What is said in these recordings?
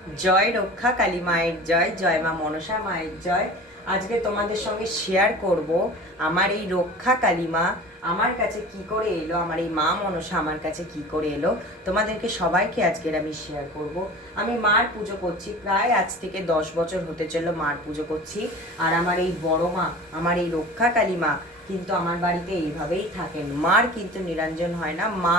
জয় রক্ষা কালী মায়ের জয়, জয় মা মনসা মায়ের জয়। আজকে তোমাদের সঙ্গে শেয়ার করব আমার এই রক্ষা কালী মা আমার কাছে কি করে এলো, আমার এই মা মনসা আমার কাছে কি করে এলো, তোমাদেরকে সবাইকে আজকের আমি শেয়ার করব। আমি মার পুজো করছি, প্রায় আজ থেকে 10 বছর হতে চললো মার পুজো করছি। আর আমার এই বড় মা, আমার এই রক্ষা কালী মা কিন্তু আমার বাড়িতে এইভাবেই থাকেন। মার কিন্তু নিরঞ্জন হয় না। মা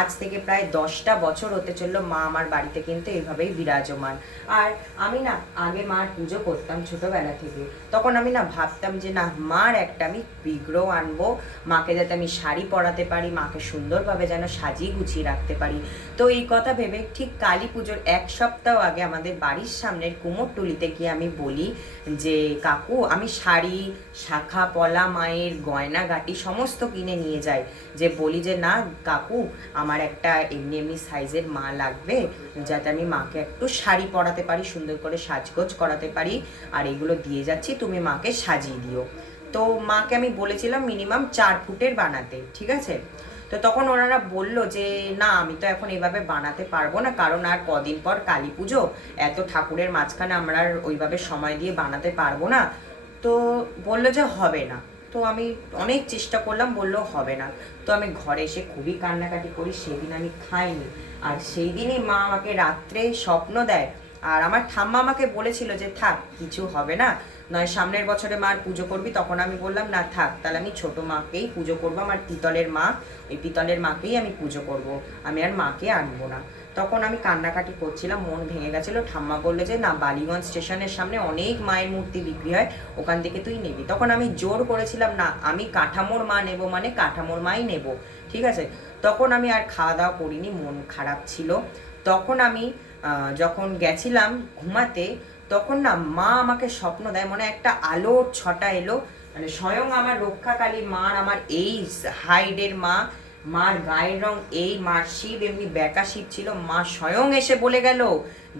আজ থেকে প্রায় 10টা বছর হতে চললো মা আমার বাড়িতে কিন্তু এইভাবেই বিরাজমান। আর আমি না আগে মার পুজো করতাম ছোটবেলা থেকে। তখন আমি না ভাবতাম যে না, মার একটা আমি বিগ্রহ আনবো, মাকে যাতে আমি শাড়ি পরাতে পারি, মাকে সুন্দরভাবে যেন সাজিয়ে গুছিয়ে রাখতে পারি। তো এই কথা ভেবে ঠিক কালী পুজোর 1 সপ্তাহ আগে আমাদের বাড়ির সামনের কুমোরটুলিতে গিয়ে আমি বলি যে কাকু, আমি শাড়ি, শাখা পলা, মায়ের গয়নাগাটি সমস্ত কিনে নিয়ে যাই। যে বলি যে না কাকু, আমার একটা এমনি এমনি সাইজের মা লাগবে, যাতে আমি মাকে একটু শাড়ি পরাতে পারি, সুন্দর করে সাজগোজ করাতে পারি। আর এগুলো দিয়ে যাচ্ছি, তুমি মাকে সাজিয়ে দিও। তো মাকে আমি বলেছিলাম মিনিমাম 4 ফুটের বানাতে, ঠিক আছে? তো তখন ওনারা বলল যে না, আমি তো এখন এভাবে বানাতে পারবো না, কারণ আর কদিন পর কালী পুজো, এত ঠাকুরের মাঝখানে আমরা আর ওইভাবে সময় দিয়ে বানাতে পারবো না। তো বললো যে হবে না। তো আমি অনেক চেষ্টা করলাম, বললো হবে না। তো আমি ঘরে এসে খুবই কান্নাকাটি করি, সেদিন আমি খাইনি। আর সেই দিনই মা আমাকে রাত্রে স্বপ্ন দেয়। আর আমার ঠাম্মা আমাকে বলেছিল যে থাক, কিছু হবে না, নয় সামনের বছরে মার পুজো করবি। তখন আমি বললাম না থাক, তাহলে আমি ছোট মাকেই পুজো করবো, আমার পিতলের মা, ওই পিতলের মাকেই আমি পুজো করব, আমি আর মাকে আনবো না। তখন আমি কান্নাকাটি করছিলাম, মন ভেঙে গেছিলো। ঠাম্মা বললো যে না, বালিগঞ্জ স্টেশনের সামনে অনেক মায়ের মূর্তি বিক্রি হয়, ওখান থেকে তুই নিবি। তখন আমি জোর করেছিলাম না, আমি কাঠামোর মা নেব, মানে কাঠামোর মাই নেব, ঠিক আছে? তখন আমি আর খাওয়া দাওয়া করিনি, মন খারাপ ছিল। তখন আমি যখন গেছিলাম ঘুমাতে, তখন না মা আমাকে স্বপ্ন দেয়, মানে একটা আলোর ছটা এলো, মানে স্বয়ং আমার রক্ষাকালী মার, আমার এই হাইডের মা, মার গায়ের রং এই, মার শিব এমনি বেকা শিব ছিল। মা স্বয়ং এসে বলে গেল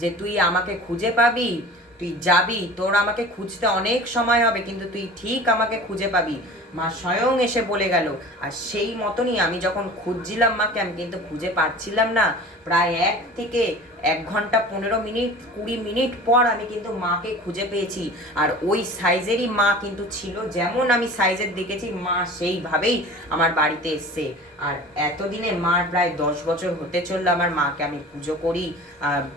যে তুই আমাকে খুঁজে পাবি, তুই যাবি, তোর আমাকে খুঁজতে অনেক সময় হবে, কিন্তু তুই ঠিক আমাকে খুঁজে পাবি। মা স্বয়ং এসে বলে গেল। আর সেই মতনই আমি যখন খুঁজছিলাম মাকে, আমি কিন্তু খুঁজে পাচ্ছিলাম না। প্রায় 1 থেকে 1 ঘন্টা 15 মিনিট 20 মিনিট পর আমি কিন্তু মাকে খুঁজে পেয়েছি। আর ওই সাইজেরই মা কিন্তু ছিল, যেমন আমি সাইজের দেখেছি মা সেইভাবেই আমার বাড়িতে এসছে। আর এতদিনে মার প্রায় 10 বছর হতে চললো আমার মাকে আমি পুজো করি।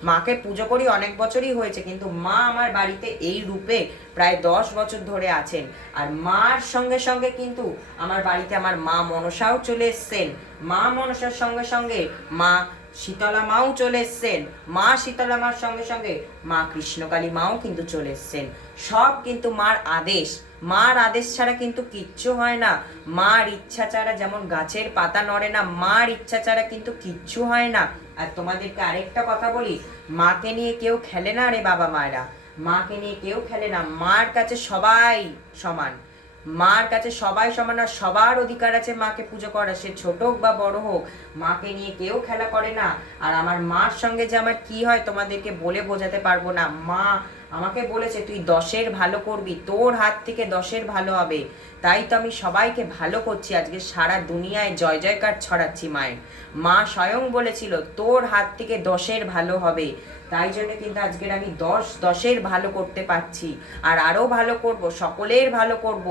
মাকে পুজো করি অনেক বছরই হয়েছে, কিন্তু মা আমার বাড়িতে এই রূপে প্রায় 10 বছর ধরে আছেন। আর মার সঙ্গে সঙ্গে কিন্তু আমার বাড়িতে আমার মা মনসাও চলে এসছেন। মা মনসার সঙ্গে সঙ্গে মা শীতলা মাও চলে এসছেন। মা শীতলা মার সঙ্গে সঙ্গে মা কৃষ্ণকালী মাও কিন্তু চলে এসছেন। সব কিন্তু মার আদেশ। মার আদেশ ছাড়া কিন্তু কিচ্ছু হয় না। মার ইচ্ছা ছাড়া যেমন গাছের পাতা নড়ে না, মার ইচ্ছা ছাড়া কিন্তু কিচ্ছু হয় না। আর তোমাদেরকে আরেকটা কথা বলি, মাকে নিয়ে কেউ খেলে না রে বাবা মায়েরা, মাকে নিয়ে কেউ খেলে না। মার কাছে সবাই সমান, মার কাছে সবাই সমান। আর সবার অধিকার আছে মাকে পুজো করা, সে ছোট হোক বা বড় হোক, মাকে নিয়ে কেউ খেলা করে না। আর আমার মার সঙ্গে যে আমার কি হয় তোমাদেরকে বলে বোঝাতে পারবো না। মা আমাকে বলেছে তুই 10-এর ভালো করবি, তোর হাত থেকে 10-এর ভালো হবে। তাই তো আমি সবাইকে ভালো করছি, আজকে সারা দুনিয়ায় জয় জয়কার ছড়াচ্ছি মায়ের। মা স্বয়ং বলেছিল তোর হাত থেকে 10-এর ভালো হবে। তাই জন্য কিন্তু আজকের আমি 10-10-এর ভালো করতে পারছি, আর আরও ভালো করব, সকলের ভালো করব।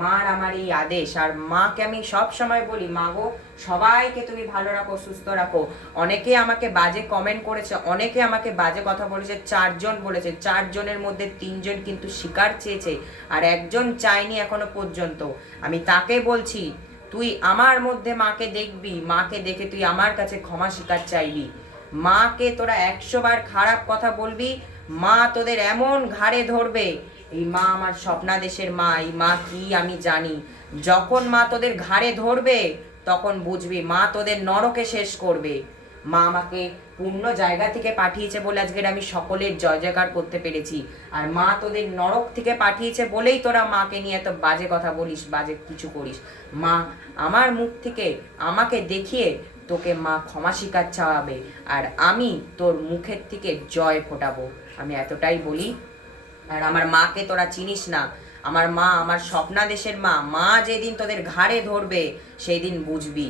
মার আমার এই আদেশ। আর মাকে আমি সব সময় বলি, মা গো, সবাইকে তুমি ভালো রাখো, সুস্থ রাখো। অনেকে আমাকে বাজে কমেন্ট করেছে, অনেকে আমাকে বাজে কথা বলেছে, 4 জন বলেছে, 4 জনের মধ্যে 3 জন কিন্তু স্বীকার চেয়েছে, আর একজন চায়নি এখনো পর্যন্ত। আমি তাকে বলছি, তুই আমার মধ্যে মাকে দেখবি, মাকে দেখে তুই আমার কাছে ক্ষমা স্বীকার চাইবি। মাকে তোরা 100 বার খারাপ কথা বলবি, মা তোদের এমন ঘাড়ে ধরবে। এই মা আমার স্বপ্নাদেশের মা, এই মা কি আমি জানি। যখন মা তোদের ঘাড়ে ধরবে, তখন বুঝবি মা তোদের নরকে শেষ করবে। মা আমাকে পূর্ণ জায়গা থেকে পাঠিয়েছে বলে আজকের আমি সকলের জয় জয়কার করতে পেরেছি। আর মা তোদের নরক থেকে পাঠিয়েছে বলেই তোরা মাকে নিয়ে এত বাজে কথা বলিস, বাজে কিছু করিস। মা আমার মুখ থেকে আমাকে দেখিয়ে তোকে মা ক্ষমা স্বীকার চাওয়াবে, আর আমি তোর মুখের থেকে জয় ফোটাবো। আমি এতটাই বলি। আর আমার মাকে তোরা চিনিস না, আমার মা আমার স্বপ্নাদেশের মা। মা যেদিন তোদের ঘাড়ে ধরবে সেই দিন বুঝবি।